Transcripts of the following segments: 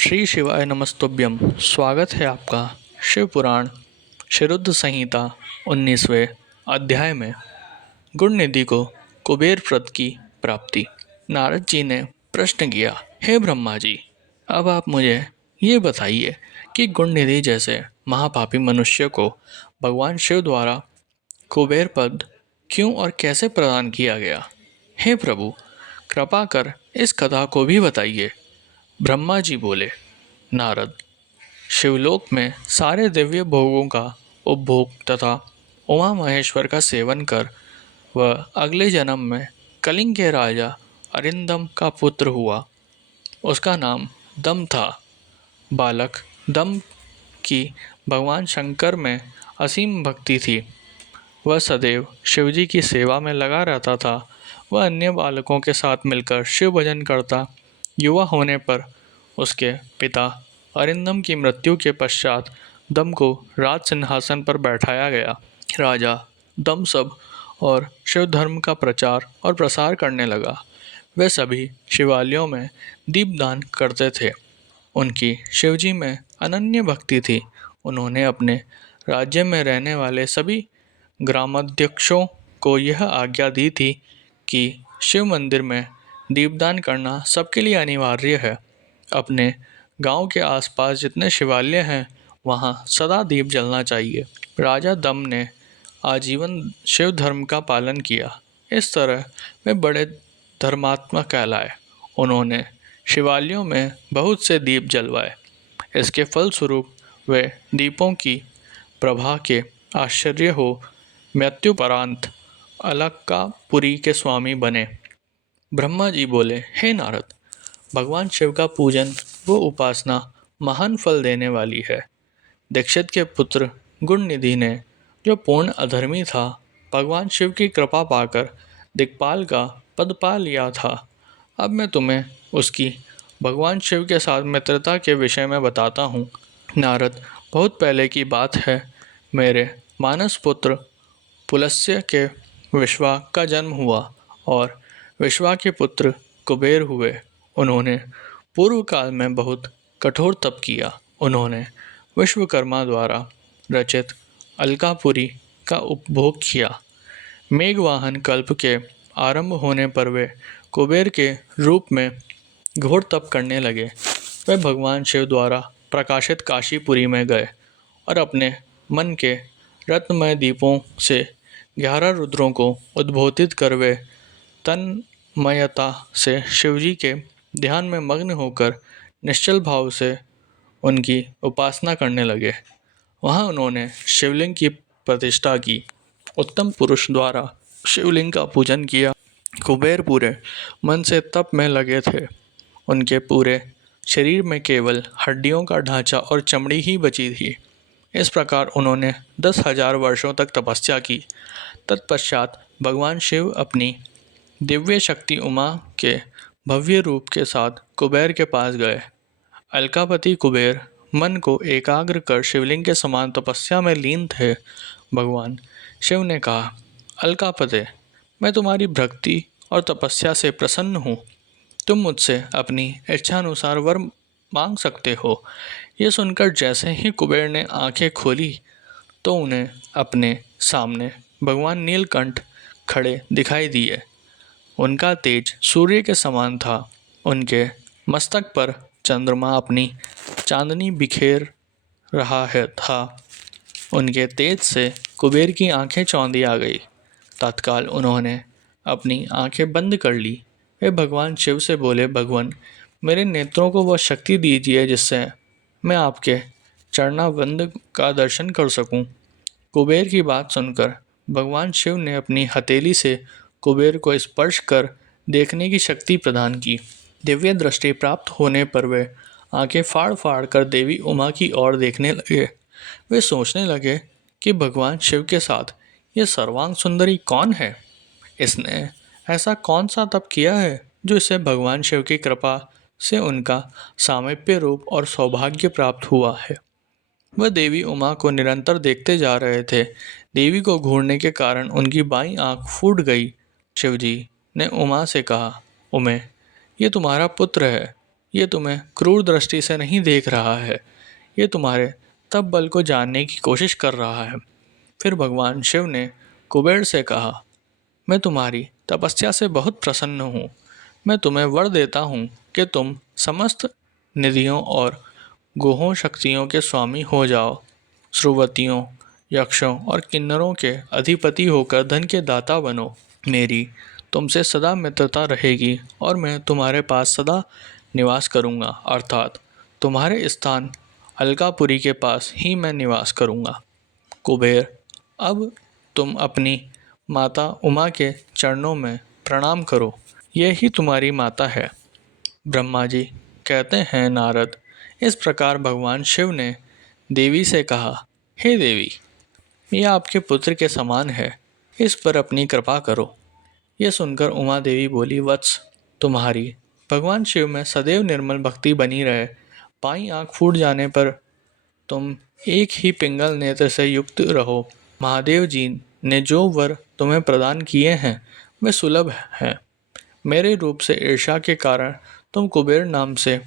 श्री शिवाय नमस्तुभ्यम। स्वागत है आपका शिव पुराण शिरुद्ध संहिता 19वें अध्याय में। गुण निधि को कुबेर प्रद की प्राप्ति। नारद जी ने प्रश्न किया, हे ब्रह्मा जी, अब आप मुझे ये बताइए कि गुण निधि जैसे महापापी मनुष्य को भगवान शिव द्वारा कुबेर पद क्यों और कैसे प्रदान किया गया। हे प्रभु, कृपा कर इस कथा को भी बताइए। ब्रह्मा जी बोले, नारद, शिवलोक में सारे दिव्य भोगों का उपभोग तथा उमा महेश्वर का सेवन कर वह अगले जन्म में कलिंग के राजा अरिंदम का पुत्र हुआ। उसका नाम दम था। बालक दम की भगवान शंकर में असीम भक्ति थी। वह सदैव शिवजी की सेवा में लगा रहता था। वह अन्य बालकों के साथ मिलकर शिव भजन करता। युवा होने पर उसके पिता अरिंदम की मृत्यु के पश्चात दम को राज सिंहासन पर बैठाया गया। राजा दम सब और शिव धर्म का प्रचार और प्रसार करने लगा। वे सभी शिवालयों में दीपदान करते थे। उनकी शिवजी में अनन्य भक्ति थी। उन्होंने अपने राज्य में रहने वाले सभी ग्रामाध्यक्षों को यह आज्ञा दी थी कि शिव मंदिर में दीपदान करना सबके लिए अनिवार्य है। अपने गांव के आसपास जितने शिवालय हैं वहां सदा दीप जलना चाहिए। राजा दम ने आजीवन शिव धर्म का पालन किया। इस तरह वे बड़े धर्मात्मा कहलाए। उन्होंने शिवालयों में बहुत से दीप जलवाए। इसके फलस्वरूप वे दीपों की प्रभा के आश्चर्य हो मृत्युपरांत अलकापुरी के स्वामी बने। ब्रह्मा जी बोले, हे नारद, भगवान शिव का पूजन व उपासना महान फल देने वाली है। दीक्षित के पुत्र गुण निधि ने, जो पूर्ण अधर्मी था, भगवान शिव की कृपा पाकर दिक्पाल का पद पा लिया था। अब मैं तुम्हें उसकी भगवान शिव के साथ मित्रता के विषय में बताता हूँ। नारद, बहुत पहले की बात है। मेरे मानस पुत्र पुलस्त्य के विश्वा का जन्म हुआ और विश्वा के पुत्र कुबेर हुए। उन्होंने पूर्व काल में बहुत कठोर तप किया। उन्होंने विश्वकर्मा द्वारा रचित अलकापुरी का उपभोग किया। मेघवाहन कल्प के आरंभ होने पर वे कुबेर के रूप में घोर तप करने लगे। वे भगवान शिव द्वारा प्रकाशित काशीपुरी में गए और अपने मन के रत्नमय दीपों से 11 रुद्रों को उद्बोधित कर वे तन्मयता से शिवजी के ध्यान में मग्न होकर निश्चल भाव से उनकी उपासना करने लगे। वहाँ उन्होंने शिवलिंग की प्रतिष्ठा की। उत्तम पुरुष द्वारा शिवलिंग का पूजन किया। कुबेर पूरे मन से तप में लगे थे। उनके पूरे शरीर में केवल हड्डियों का ढांचा और चमड़ी ही बची थी। इस प्रकार उन्होंने 10,000 वर्षों तक तपस्या की। तत्पश्चात भगवान शिव अपनी दिव्य शक्ति उमा के भव्य रूप के साथ कुबेर के पास गए। अलकापति कुबेर मन को एकाग्र कर शिवलिंग के समान तपस्या में लीन थे। भगवान शिव ने कहा, अलकापते, मैं तुम्हारी भक्ति और तपस्या से प्रसन्न हूँ। तुम मुझसे अपनी इच्छानुसार वर मांग सकते हो। ये सुनकर जैसे ही कुबेर ने आंखें खोली तो उन्हें अपने सामने भगवान नीलकंठ खड़े दिखाई दिए। उनका तेज सूर्य के समान था। उनके मस्तक पर चंद्रमा अपनी चांदनी बिखेर रहा था। उनके तेज से कुबेर की आंखें चौंधी आ गई। तत्काल उन्होंने अपनी आंखें बंद कर ली। वे भगवान शिव से बोले, भगवान, मेरे नेत्रों को वह शक्ति दीजिए जिससे मैं आपके चरणारविंद का दर्शन कर सकूं। कुबेर की बात सुनकर भगवान शिव ने अपनी हथेली से कुबेर को स्पर्श कर देखने की शक्ति प्रदान की। दिव्य दृष्टि प्राप्त होने पर वे आंखें फाड़ फाड़ कर देवी उमा की ओर देखने लगे। वे सोचने लगे कि भगवान शिव के साथ ये सर्वांग सुंदरी कौन है। इसने ऐसा कौन सा तप किया है जो इसे भगवान शिव की कृपा से उनका सामीप्य रूप और सौभाग्य प्राप्त हुआ है। वह देवी उमा को निरंतर देखते जा रहे थे। देवी को घूरने के कारण उनकी बाईं आंख फूट गई। शिवजी ने उमा से कहा, उमे, ये तुम्हारा पुत्र है। ये तुम्हें क्रूर दृष्टि से नहीं देख रहा है, ये तुम्हारे तप बल को जानने की कोशिश कर रहा है। फिर भगवान शिव ने कुबेर से कहा, मैं तुम्हारी तपस्या से बहुत प्रसन्न हूँ। मैं तुम्हें वर देता हूँ कि तुम समस्त निधियों और गुहों शक्तियों के स्वामी हो जाओ। श्रुवतियों, यक्षों और किन्नरों के अधिपति होकर धन के दाता बनो। मेरी तुमसे सदा मित्रता रहेगी और मैं तुम्हारे पास सदा निवास करूँगा, अर्थात तुम्हारे स्थान अलकापुरी के पास ही मैं निवास करूँगा। कुबेर, अब तुम अपनी माता उमा के चरणों में प्रणाम करो, ये ही तुम्हारी माता है। ब्रह्मा जी कहते हैं, नारद, इस प्रकार भगवान शिव ने देवी से कहा, हे देवी, यह आपके पुत्र के समान है, इस पर अपनी कृपा करो। यह सुनकर उमा देवी बोली, वत्स, तुम्हारी भगवान शिव में सदैव निर्मल भक्ति बनी रहे। बाईं आंख फूट जाने पर तुम एक ही पिंगल नेत्र से युक्त रहो। महादेव जी ने जो वर तुम्हें प्रदान किए हैं वे सुलभ हैं। मेरे रूप से ईर्ष्या के कारण तुम कुबेर नाम से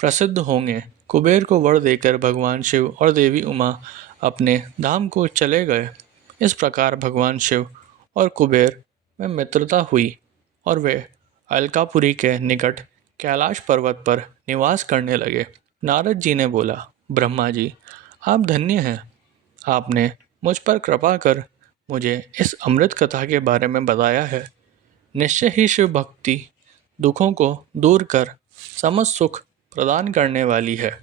प्रसिद्ध होंगे। कुबेर को वर देकर भगवान शिव और देवी उमा अपने धाम को चले गए। इस प्रकार भगवान शिव और कुबेर में मित्रता हुई और वे अलकापुरी के निकट कैलाश पर्वत पर निवास करने लगे। नारद जी ने बोला, ब्रह्मा जी, आप धन्य हैं। आपने मुझ पर कृपा कर मुझे इस अमृत कथा के बारे में बताया है। निश्चय ही शिव भक्ति दुखों को दूर कर समस्त सुख प्रदान करने वाली है।